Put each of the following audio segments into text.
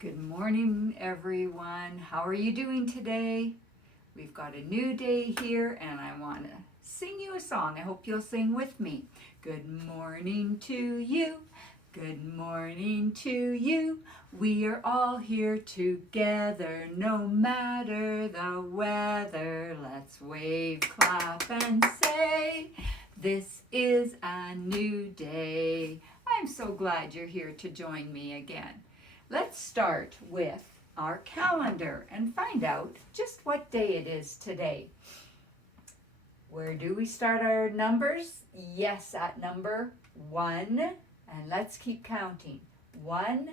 Good morning, everyone. How are you doing today? We've got a new day here, and I want to sing you a song. I hope you'll sing with me. Good morning to you. Good morning to you. We are all here together, no matter the weather. Let's wave, clap, and say, this is a new day. I'm so glad you're here to join me again. Let's start with our calendar and find out just what day it is today. Where do we start our numbers? Yes, at number 1. And let's keep counting. 1,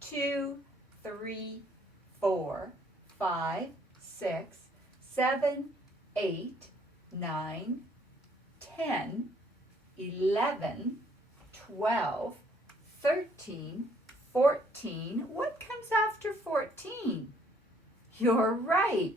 2, 3, 4, 5, 6, 7, 8, 9, 10, 11, 12, 13, 14. What comes after 14? You're right.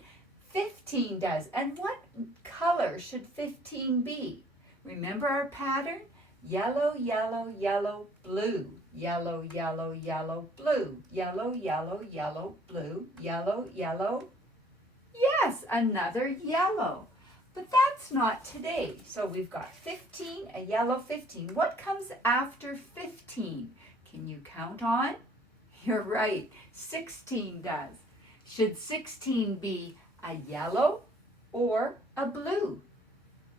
15 does. And what color should 15 be? Remember our pattern? Yellow, yellow, yellow, blue. Yellow, yellow, yellow, blue. Yellow, yellow, yellow, blue. Yellow, yellow. Yes, another yellow. But that's not today. So we've got 15, a yellow 15. What comes after 15? Can you count on? You're right, 16 does. Should 16 be a yellow or a blue?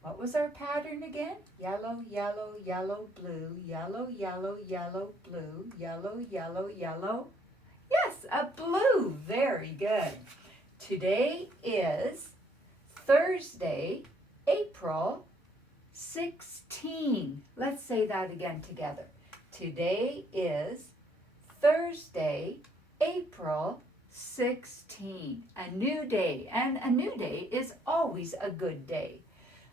What was our pattern again? Yellow, yellow, yellow, blue. Yellow, yellow, yellow, blue. Yellow, yellow, yellow. Yes, a blue. Very good. Today is Thursday, April 16. Let's say that again together. Today is Thursday, April 16. A new day, and a new day is always a good day.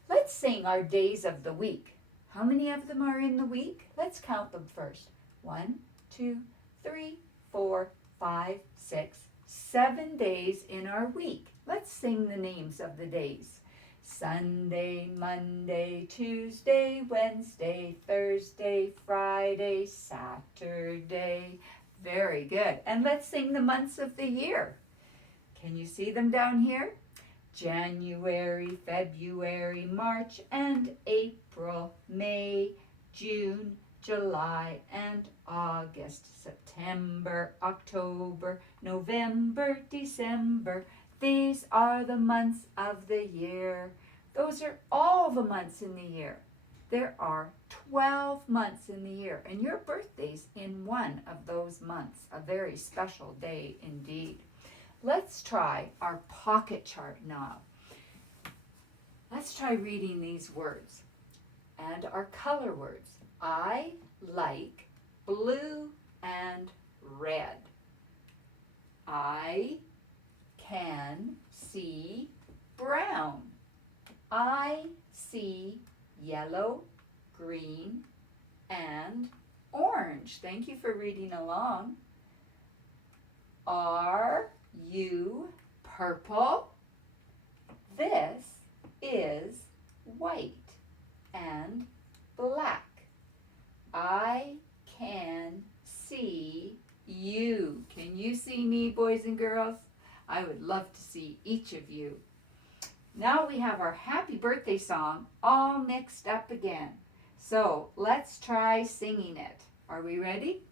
Let's sing our days of the week. How many of them are in the week? Let's count them first. 1, 2, 3, 4, 5, 6, 7 days in our week. Let's sing the names of the days. Sunday, Monday, Tuesday, Wednesday, Thursday, Friday, Saturday. Very good. And let's sing the months of the year. Can you see them down here? January, February, March, and April, May, June, July, and August, September, October, November, December. These are the months of the year. Those are all the months in the year. There are 12 months in the year, and your birthday's in one of those months, a very special day indeed. Let's try our pocket chart now. Let's try reading these words and our color words. I like blue and red. I can see brown. I see yellow, green, and orange. Thank you for reading along. Are you purple? This is white and black. I can see you. Can you see me, boys and girls? I would love to see each of you. Now we have our happy birthday song all mixed up again. So let's try singing it. Are we ready?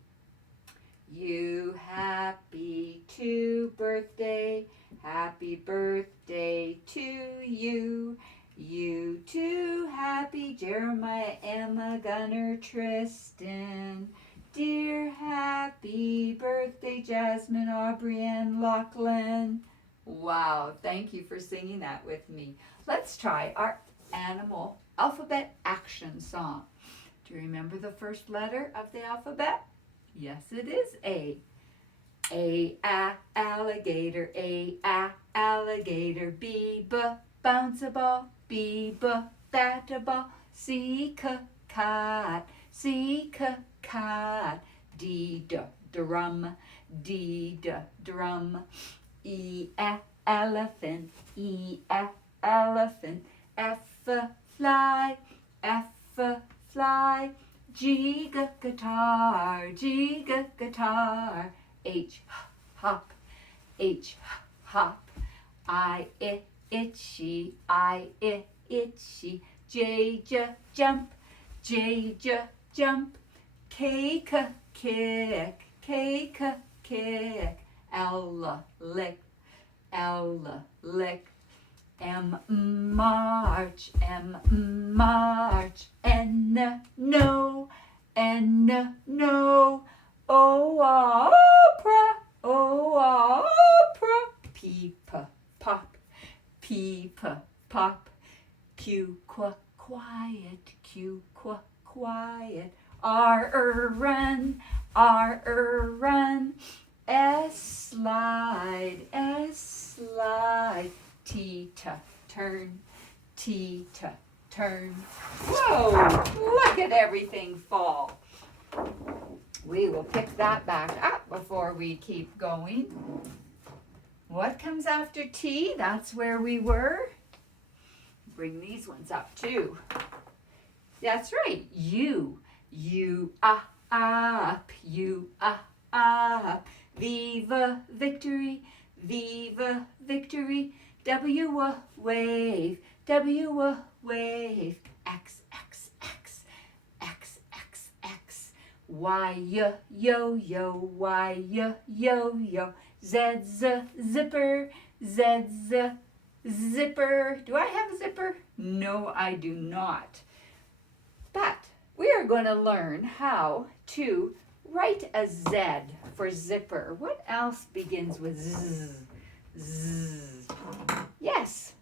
You happy to birthday, happy birthday to you. You too happy Jeremiah, Emma, Gunnar, Tristan. Dear happy birthday Jasmine, Aubrey, and Lachlan. Wow, thank you for singing that with me. Let's try our animal alphabet action song. Do you remember the first letter of the alphabet? Yes, it is A. A, alligator, A, alligator. B, bounce a ball. B, bat a ball. C, cat. C, cat. D, drum. D, drum. E, elephant. E, elephant. F, fly. F, fly. G, guitar. G, guitar. H, hop. H, hop. I, itchy. I, itchy. J, jump. J, jump. K, kick. K, kick. L, lick. L, lick. M, march. M, march. N, no. N, no. O, opera. O, opera. P, pop. P, pop. Q, quiet. Q, quiet. R, run. R, run. S, slide. S, slide. T, turn. T, turn. Whoa, look at everything fall. We will pick that back up before we keep going. What comes after T? That's where we were. Bring these ones up too. That's right, U. U, up. U, up. Viva victory. Viva victory. W, wave. W, wave. X, X, X. X, X, X. Y, yo, yo. Y, yo, yo. Z, zipper. Z, zipper. Do I have a zipper? No, I do not. But we are going to learn how to write a Z for zipper. What else begins with Z? Z. Yes,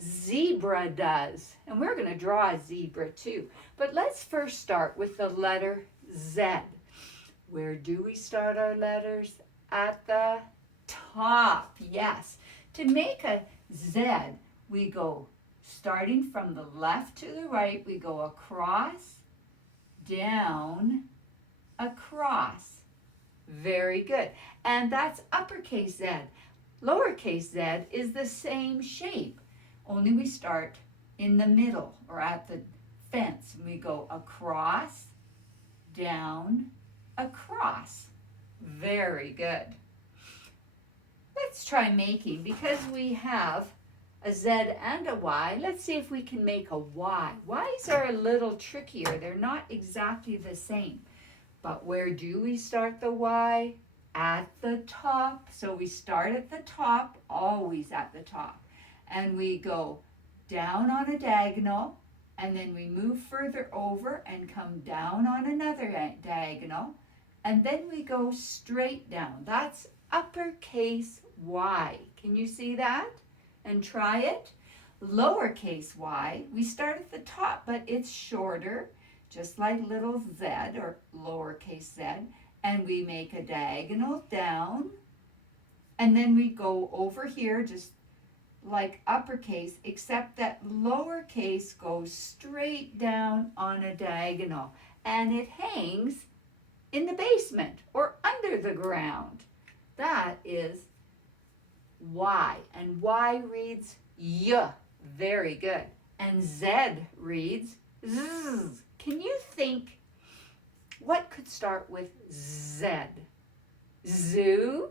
zebra does. And we're going to draw a zebra too. But let's first start with the letter Z. Where do we start our letters? At the top. Yes. To make a Z, we go starting from the left to the right. We go across, down, across. Very good. And that's uppercase Z. Lowercase z is the same shape, only we start in the middle or at the fence. We go across, down, across. Very good. Let's try making, because we have a Z and a Y. Let's see if we can make a Y. Y's are a little trickier. They're not exactly the same. But where do we start the Y? At the top. So we start at the top, always at the top. And we go down on a diagonal, and then we move further over and come down on another diagonal. And then we go straight down. That's uppercase Y. Can you see that? And try it. Lowercase y, we start at the top, but it's shorter, just like little z or lowercase z. And we make a diagonal down. And then we go over here, just like uppercase, except that lowercase goes straight down on a diagonal. And it hangs in the basement or under the ground. That is Y. And Y reads Y. Very good. And Z reads Z. Can you think what could start with Z? Zoo?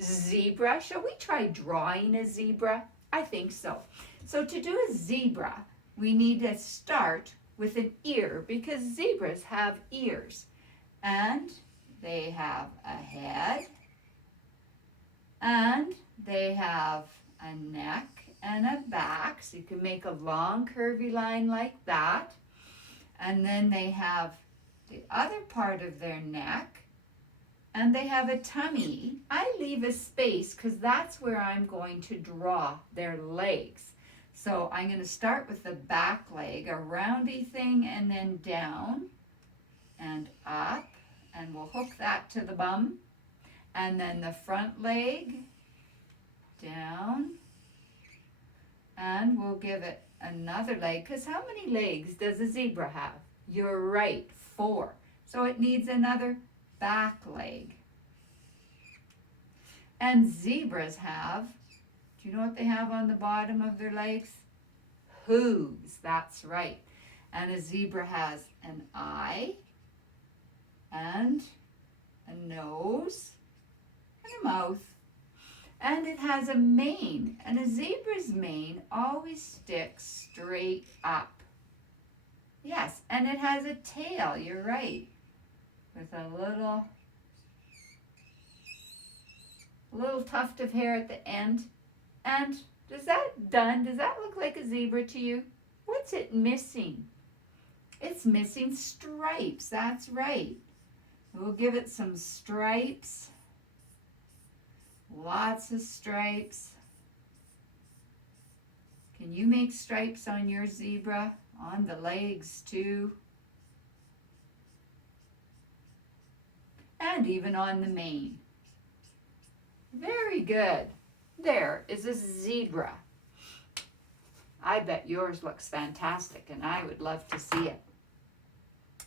Zebra? Shall we try drawing a zebra? I think so. So to do a zebra, we need to start with an ear, because zebras have ears. And they have a head, and they have a neck and a back. So you can make a long curvy line like that. And then they have the other part of their neck, and they have a tummy. I leave a space because that's where I'm going to draw their legs. So I'm going to start with the back leg, a roundy thing, and then down and up, and we'll hook that to the bum. And then the front leg, down, and we'll give it another leg, because how many legs does a zebra have? You're right, 4. So it needs another back leg. And zebras have, do you know what they have on the bottom of their legs? Hooves, that's right. And a zebra has an eye and a nose and a mouth. And it has a mane, and a zebra's mane always sticks straight up. Yes, and it has a tail, you're right, with a little tuft of hair at the end. And does that look like a zebra to you? What's it missing? It's missing stripes, that's right. We'll give it some stripes. Lots of stripes. Can you make stripes on your zebra? On the legs too. And even on the mane. Very good. There is a zebra. I bet yours looks fantastic and I would love to see it.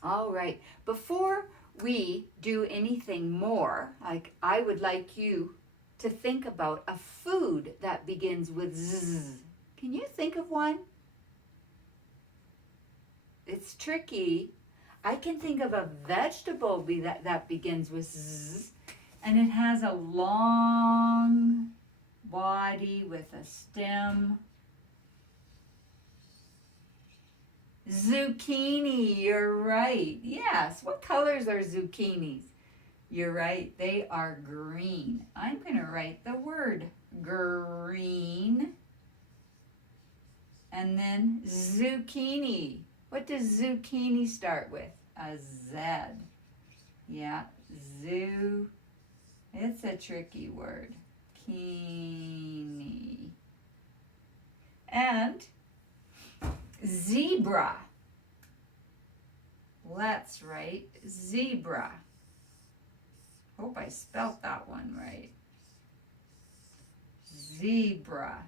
All right, before we do anything more, I would like you to think about a food that begins with Z. Can you think of one? It's tricky. I can think of a vegetable that begins with Z, and it has a long body with a stem. Zucchini, you're right. Yes, what colors are zucchinis? You're right, they are green. I'm going to write the word green. And then zucchini. What does zucchini start with? A Z. Yeah, zoo. It's a tricky word. Kini. And zebra. Let's write zebra. Hope I spelt that one right. Zebra.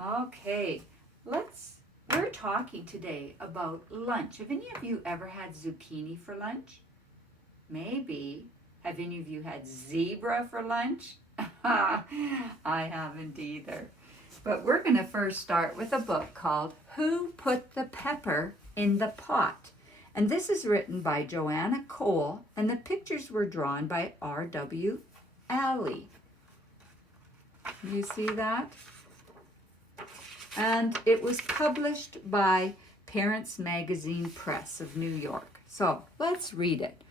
Okay, we're talking today about lunch. Have any of you ever had zucchini for lunch? Maybe. Have any of you had zebra for lunch? I haven't either. But we're going to first start with a book called Who Put the Pepper in the Pot? And this is written by Joanna Cole, and the pictures were drawn by R.W. Alley. You see that? And it was published by Parents Magazine Press of New York. So let's read it.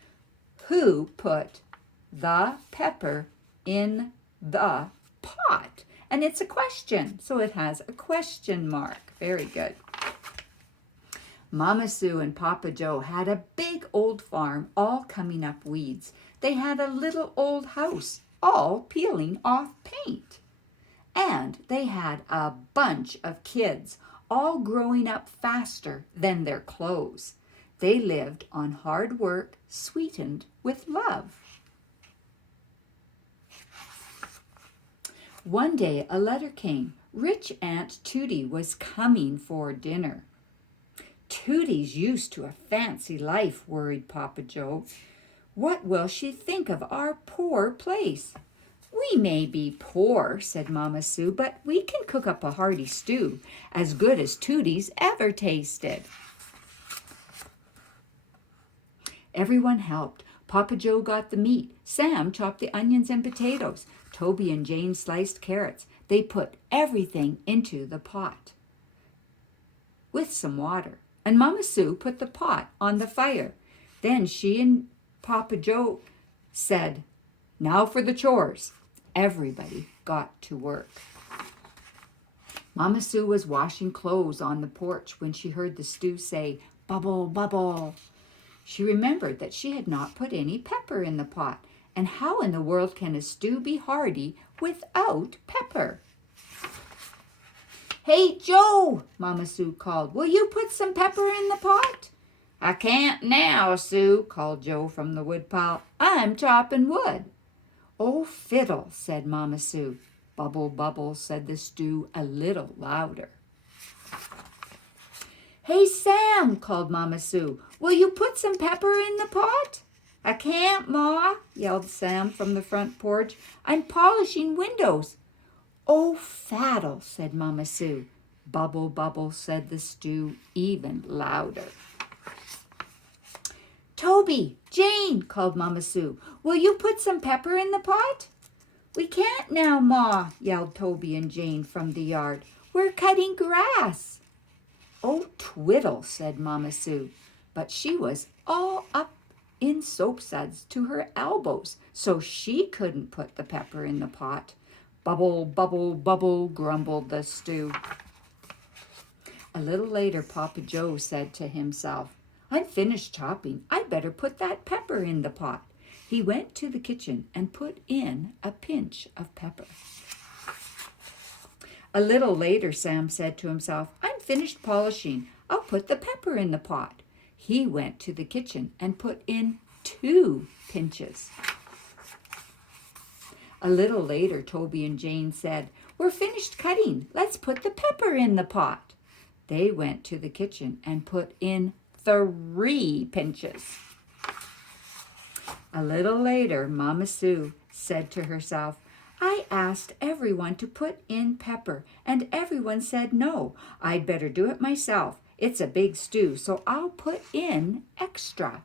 Who put the pepper in the pot? And it's a question, so it has a question mark. Very good. Mama Sue and Papa Joe had a big old farm, all coming up weeds. They had a little old house, all peeling off paint. And they had a bunch of kids, all growing up faster than their clothes. They lived on hard work, sweetened with love. One day a letter came. Rich Aunt Tootie was coming for dinner. Tootie's used to a fancy life, worried Papa Joe. What will she think of our poor place? We may be poor, said Mama Sue, but we can cook up a hearty stew, as good as Tootie's ever tasted. Everyone helped. Papa Joe got the meat. Sam chopped the onions and potatoes. Toby and Jane sliced carrots. They put everything into the pot with some water. And Mama Sue put the pot on the fire. Then she and Papa Joe said, now for the chores. Everybody got to work. Mama Sue was washing clothes on the porch when she heard the stew say, bubble, bubble. She remembered that she had not put any pepper in the pot. And how in the world can a stew be hearty without pepper? Hey, Joe, Mama Sue called, will you put some pepper in the pot? I can't now, Sue, called Joe from the woodpile. I'm chopping wood. Oh, fiddle, said Mama Sue. Bubble, bubble, said the stew a little louder. Hey, Sam, called Mama Sue, will you put some pepper in the pot? I can't, Ma, yelled Sam from the front porch. I'm polishing windows. Oh, faddle, said Mama Sue. Bubble, bubble, said the stew even louder. Toby, Jane, called Mama Sue, will you put some pepper in the pot? We can't now, Ma, yelled Toby and Jane from the yard. We're cutting grass. Oh, twiddle, said Mama Sue, but she was all up in soap suds to her elbows, so she couldn't put the pepper in the pot. Bubble, bubble, bubble, grumbled the stew. A little later, Papa Joe said to himself, I'm finished chopping. I'd better put that pepper in the pot. He went to the kitchen and put in a pinch of pepper. A little later, Sam said to himself, I'm finished polishing. I'll put the pepper in the pot. He went to the kitchen and put in 2 pinches. A little later, Toby and Jane said, we're finished cutting. Let's put the pepper in the pot. They went to the kitchen and put in 3 pinches. A little later, Mama Sue said to herself, I asked everyone to put in pepper, and everyone said no. I'd better do it myself. It's a big stew, so I'll put in extra.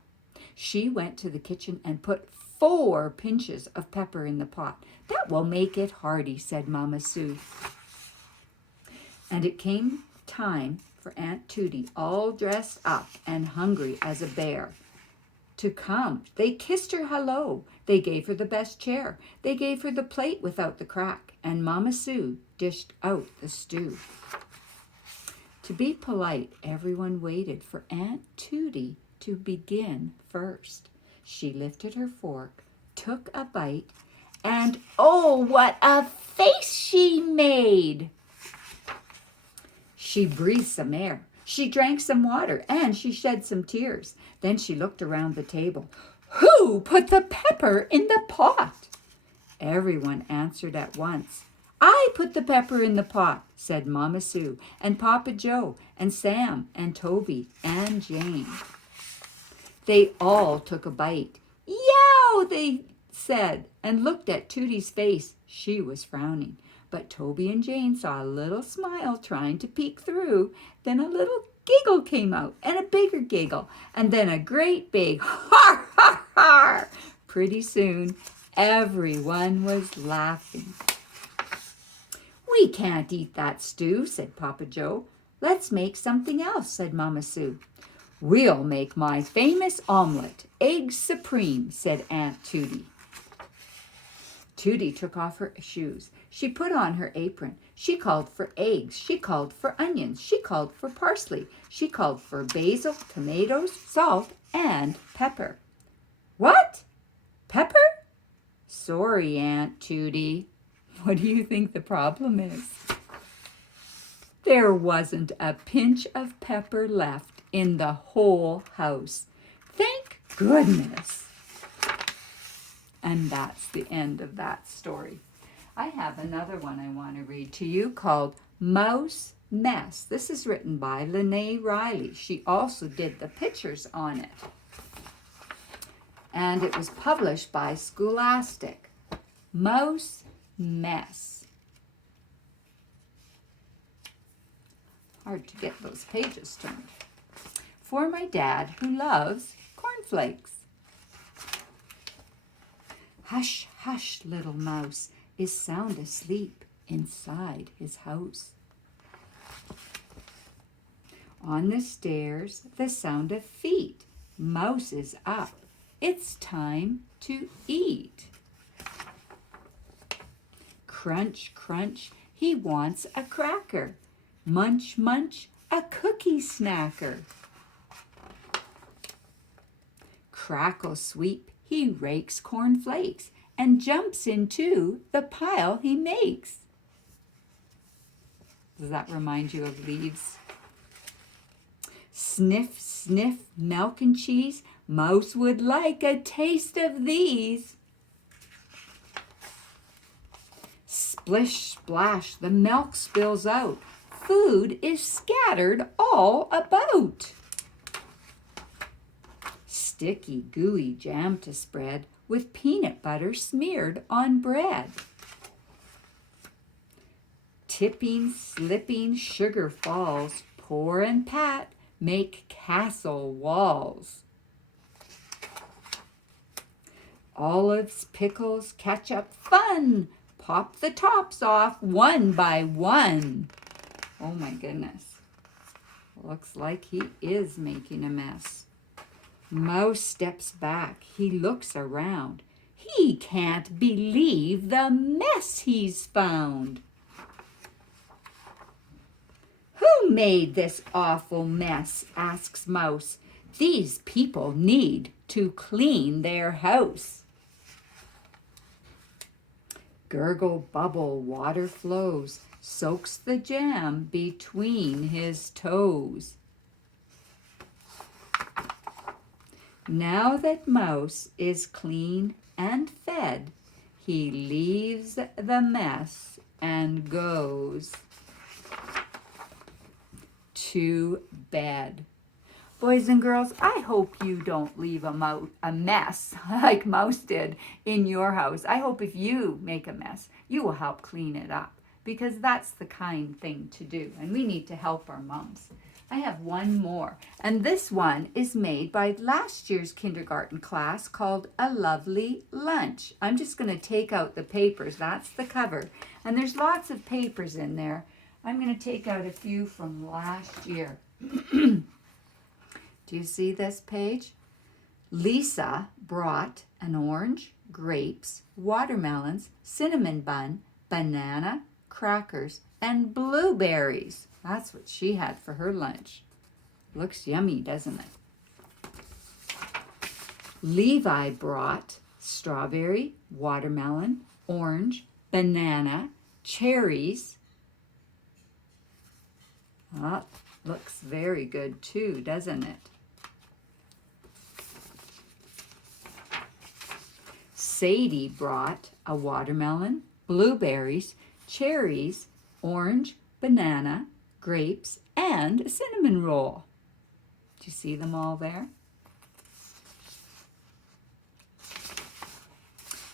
She went to the kitchen and put 4 pinches of pepper in the pot. That will make it hearty, said Mama Sue. And it came time for Aunt Tootie, all dressed up and hungry as a bear, to come. They kissed her hello. They gave her the best chair. They gave her the plate without the crack, and Mama Sue dished out the stew. To be polite, everyone waited for Aunt Tootie to begin first. She lifted her fork, took a bite, and oh, what a face she made! She breathed some air. She drank some water, and she shed some tears. Then she looked around the table. Who put the pepper in the pot? Everyone answered at once. I put the pepper in the pot, said Mama Sue, and Papa Joe, and Sam, and Toby, and Jane. They all took a bite. Yow, they said, and looked at Tootie's face. She was frowning. But Toby and Jane saw a little smile trying to peek through. Then a little giggle came out, and a bigger giggle, and then a great big har, har, har. Pretty soon, everyone was laughing. We can't eat that stew, said Papa Joe. Let's make something else, said Mama Sue. We'll make my famous omelet, eggs supreme, said Aunt Tootie. Tootie took off her shoes. She put on her apron. She called for eggs. She called for onions. She called for parsley. She called for basil, tomatoes, salt, and pepper. What? Pepper? Sorry, Aunt Tootie. What do you think the problem is? There wasn't a pinch of pepper left in the whole house. Thank goodness. And that's the end of that story. I have another one I want to read to you called Mouse Mess. This is written by Lene Riley. She also did the pictures on it. And it was published by Scholastic. Mouse Mess. Hard to get those pages turned. For my dad who loves cornflakes. Hush, hush, little mouse is sound asleep inside his house. On the stairs, the sound of feet. Mouse is up. It's time to eat. Crunch, crunch, he wants a cracker. Munch, munch, a cookie snacker. Crackle, sweep, he rakes cornflakes and jumps into the pile he makes. Does that remind you of leaves? Sniff, sniff, milk and cheese. Mouse would like a taste of these. Splish, splash, the milk spills out. Food is scattered all about. Sticky, gooey jam to spread with peanut butter smeared on bread. Tipping, slipping, sugar falls. Pour and pat make castle walls. Olives, pickles, ketchup, fun. Pop the tops off one by one. Oh my goodness. Looks like he is making a mess. Mouse steps back. He looks around. He can't believe the mess he's found. Who made this awful mess? Asks Mouse. These people need to clean their house. Gurgle, bubble, water flows, soaks the jam between his toes. Now that Mouse is clean and fed, he leaves the mess and goes to bed. Boys and girls, I hope you don't leave a mess like Mouse did in your house. I hope if you make a mess, you will help clean it up, because that's the kind thing to do, and we need to help our moms. I have one more, and this one is made by last year's kindergarten class called A Lovely Lunch. I'm just going to take out the papers. That's the cover, and there's lots of papers in there. I'm going to take out a few from last year. Do you see this page? Lisa brought an orange, grapes, watermelons, cinnamon bun, banana, crackers, and blueberries. That's what she had for her lunch. Looks yummy, doesn't it? Levi brought strawberry, watermelon, orange, banana, cherries. That looks very good too, doesn't it? Sadie brought a watermelon, blueberries, cherries, orange, banana, grapes, and a cinnamon roll. Do you see them all there?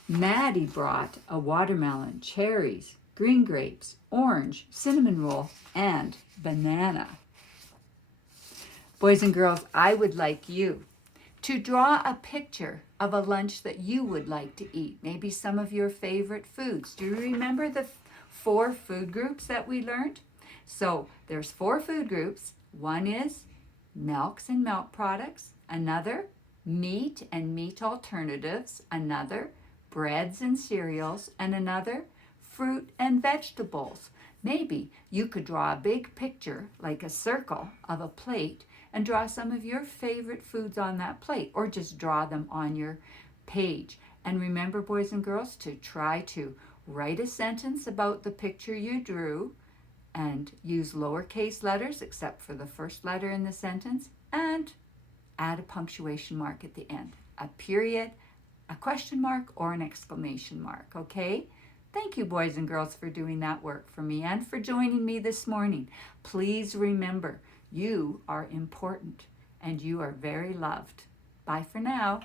Maddie brought a watermelon, cherries, green grapes, orange, cinnamon roll, and banana. Boys and girls, I would like you to draw a picture of a lunch that you would like to eat. Maybe some of your favorite foods. Do you remember the 4 food groups that we learned? So there's 4 food groups. One is milks and milk products. Another, meat and meat alternatives. Another, breads and cereals. And another, fruit and vegetables. Maybe you could draw a big picture, like a circle of a plate, and draw some of your favorite foods on that plate, or just draw them on your page. And remember, boys and girls, to try to write a sentence about the picture you drew, and use lowercase letters except for the first letter in the sentence, and add a punctuation mark at the end, a period, a question mark, or an exclamation mark, okay? Thank you, boys and girls, for doing that work for me and for joining me this morning. Please remember, you are important and you are very loved. Bye for now.